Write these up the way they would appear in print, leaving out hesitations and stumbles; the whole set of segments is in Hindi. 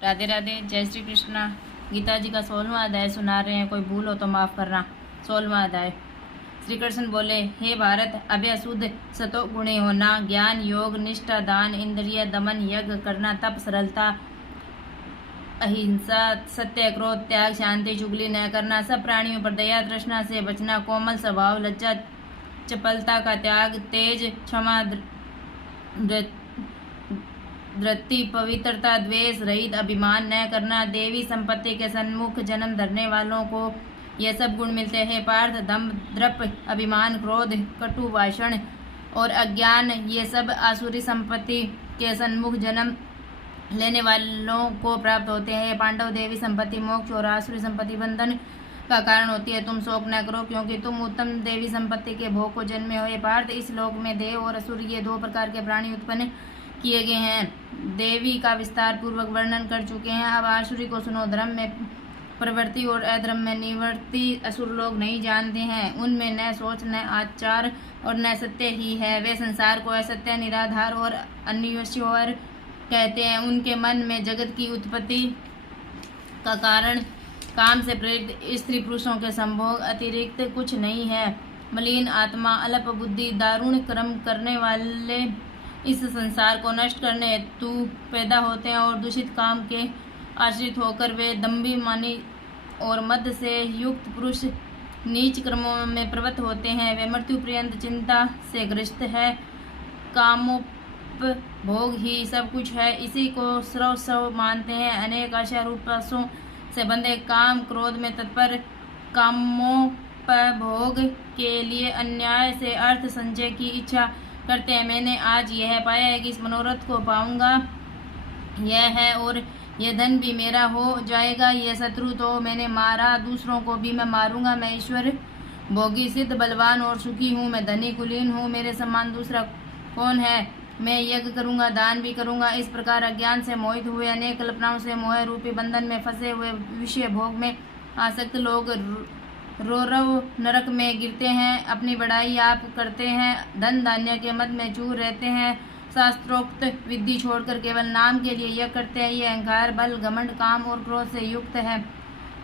राधे राधे, जय श्री कृष्णा। गीता जी का 16वां अध्याय सुना रहे हैं, कोई भूल हो तो माफ करना। 16वां अध्याय। श्री कृष्ण बोले, हे भारत, अभय शुद्ध सतो गुणी होना, ज्ञान योग निष्ठा दान इंद्रिय दमन यज्ञ करना, तप सरलता अहिंसा सत्य क्रोध त्याग शांति चुगली न करना, सब प्राणियों पर दया तृष्णा से बचना, कोमल स्वभाव लज्जा चपलता का त्याग, तेज क्षमा धृति पवित्रता द्वेष रहित अभिमान न करना, देवी संपत्ति के सन्मुख जन्म धरने वालों को ये सब गुण मिलते हैं। पार्थ, दम्भ द्रप अभिमान क्रोध कटु भाषण और अज्ञान ये सब आसुरी संपत्ति के सन्मुख जन्म लेने वालों को प्राप्त होते हैं। पांडव, देवी संपत्ति मोक्ष और आसुरी संपत्ति बंधन का कारण होती है। तुम शोक न करो, क्योंकि तुम उत्तम देवी संपत्ति के भोग को जन्मे हुए। पार्थ, इस लोक में देव और असुर ये दो प्रकार के प्राणी उत्पन्न किए गए हैं। देवी का विस्तार पूर्वक वर्णन कर चुके हैं। अब आसुरी को सुनो। धर्म में प्रवृत्ति और अधर्म में निवृत्ति असुर लोग नहीं जानते हैं। उनमें न सोच न आचार और न सत्य ही है। वे संसार को असत्य निराधार और अनिश्वर कहते हैं। उनके मन में जगत की उत्पत्ति का कारण काम से प्रेरित स्त्री पुरुषों के संभोग अतिरिक्त कुछ नहीं है। मलिन आत्मा अल्प बुद्धि दारुण कर्म करने वाले इस संसार को नष्ट करने हेतु पैदा होते हैं और दूषित काम के आश्रित होकर वे दम्भी मानी और मद से युक्त पुरुष नीच कर्मों में प्रवृत्त होते हैं। वे मृत्यु पर्यंत चिंता से ग्रस्त है। कामोपभोग ही सब कुछ है, इसी को सर्वस्व मानते हैं। अनेक आशा रूपासों से बंधे काम क्रोध में तत्पर कामोपभोग के लिए अन्याय से अर्थ संचय की इच्छा करते हैं। मैंने आज यह पाया है कि इस मनोरथ को पाऊंगा यह है और यह धन भी मेरा हो जाएगा। यह शत्रु तो मैंने मारा, दूसरों को भी मैं मारूंगा। मैं ईश्वर भोगी सिद्ध बलवान और सुखी हूँ। मैं धनी कुलीन हूँ, मेरे समान दूसरा कौन है। मैं यज्ञ करूंगा, दान भी करूंगा। इस प्रकार अज्ञान से मोहित हुए अनेक कल्पनाओं से मोह रूपी बंधन में फंसे हुए विषय भोग में आसक्त लोग रोरव नरक में गिरते हैं। अपनी बड़ाई आप करते हैं, धन धान्य के मद में चूर रहते हैं। शास्त्रोक्त विधि छोड़कर केवल नाम के लिए यह करते हैं। ये अहंकार बल घमंड काम और क्रोध से युक्त है।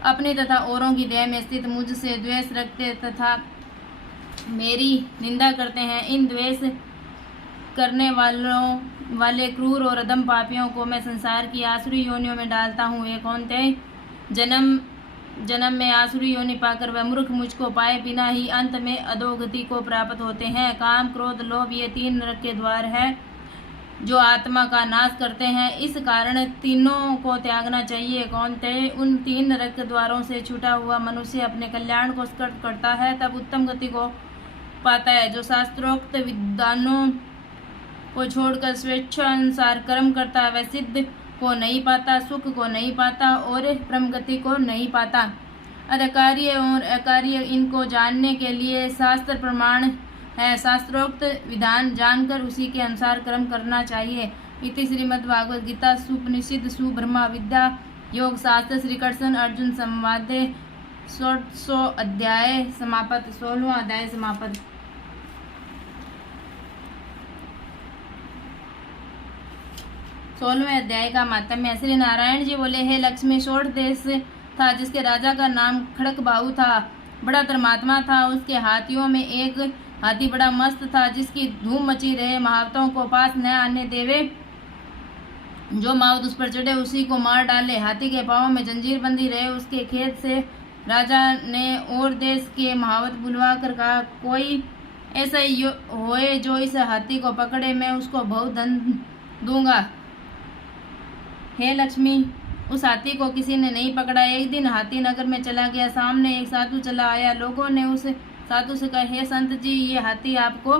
अपनी तथा औरों की देह में स्थित मुझसे द्वेष रखते तथा मेरी निंदा करते हैं। इन द्वेष करने वाले क्रूर और अधम पापियों को मैं संसार की आसुरी योनियों में डालता हूँ। ये कौन थे? जन्म में आसुरी योनि पाकर वह मूर्ख मुझको पाए बिना ही अंत में अधोगति को प्राप्त होते हैं। काम क्रोध लोभ ये तीन नरक के द्वार है जो आत्मा का नाश करते हैं। इस कारण तीनों को त्यागना चाहिए। कौन थे? उन तीन नरक द्वारों से छूटा हुआ मनुष्य अपने कल्याण को स्कर्त करता है, तब उत्तम गति को पाता है। जो शास्त्रोक्त विधानों को छोड़कर स्वेच्छानुसार कर्म करता है वह सिद्ध को नहीं पाता, सुख को नहीं पाता और ब्रह्मगति को नहीं पाता। अकार्य और अकार्य इनको जानने के लिए शास्त्र प्रमाण है। शास्त्रोक्त विधान जानकर उसी के अनुसार कर्म करना चाहिए। इति श्रीमद्भागवत गीता सुपनिषद सुब्रह्मा विद्या योग शास्त्र श्री कृष्ण अर्जुन संवादे 16 अध्याय समाप्त। 16वां अध्याय समाप्त। 16वें अध्याय का मातम्य। श्री नारायण जी बोले, हे लक्ष्मी, सोठ देश था जिसके राजा का नाम खड़क बाहु था। बड़ा धर्मात्मा था। उसके हाथियों में एक हाथी बड़ा मस्त था जिसकी धूम मची रहे, महावतों को पास न आने देवे। जो मावत उस पर चढ़े उसी को मार डाले। हाथी के पांवों में जंजीर बंधी रहे। उसके खेत से राजा ने और देश के महावत बुलवा कर कहा, कोई ऐसा होए जो इस हाथी को पकड़े, मैं उसको बहुत धन दूंगा। हे लक्ष्मी, उस हाथी को किसी ने नहीं पकड़ा। एक दिन हाथी नगर में चला गया। सामने एक साधु चला आया। लोगों ने उस साधु से कहा, हे संत जी, ये हाथी आपको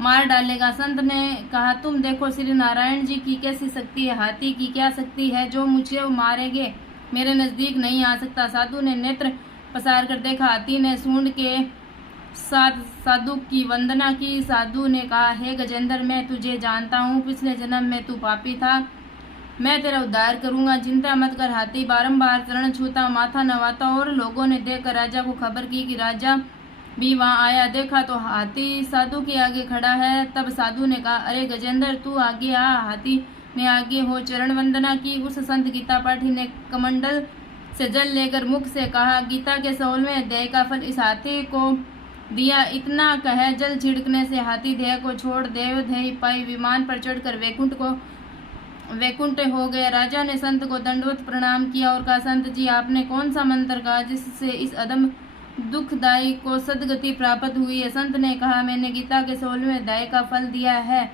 मार डालेगा। संत ने कहा, तुम देखो श्री नारायण जी की कैसी शक्ति है, हाथी की क्या शक्ति है जो मुझे मारेंगे, मेरे नजदीक नहीं आ सकता। साधु ने नेत्र पसार कर देखा। हाथी ने सूंड के साथ साधु की वंदना की। साधु ने कहा, हे गजेंद्र, मैं तुझे जानता हूँ। पिछले जन्म में तू पापी था, मैं तेरा उद्धार करूंगा, चिंता मत कर। हाथी बारंबार चरण छूता, माथा नवाता और लोगों ने देखकर राजा को खबर की कि राजा भी वहां आया। देखा तो हाथी साधु के आगे खड़ा है। तब साधु ने कहा, अरे गजेंद्र, तू आगे आ। हाथी ने आगे हो चरण वंदना की। उस संत गीता पाठी ने कमंडल से जल लेकर मुख से कहा, गीता के 16वें अध्याय का फल इस हाथी को दिया। इतना कह जल छिड़कने से हाथी देह को छोड़ देवदेह पाई विमान पर चढ़कर वैकुंठ हो गया। राजा ने संत को दंडवत प्रणाम किया और कहा, संत जी आपने कौन सा मंत्र कहा जिससे इस अदम दुखदाई को सदगति प्राप्त हुई है? संत ने कहा, मैंने गीता के 16वें अध्याय का फल दिया है,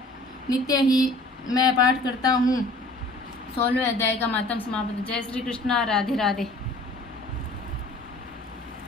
नित्य ही मैं पाठ करता हूँ। 16वें अध्याय का मातम समाप्त। जय श्री कृष्णा। राधे राधे।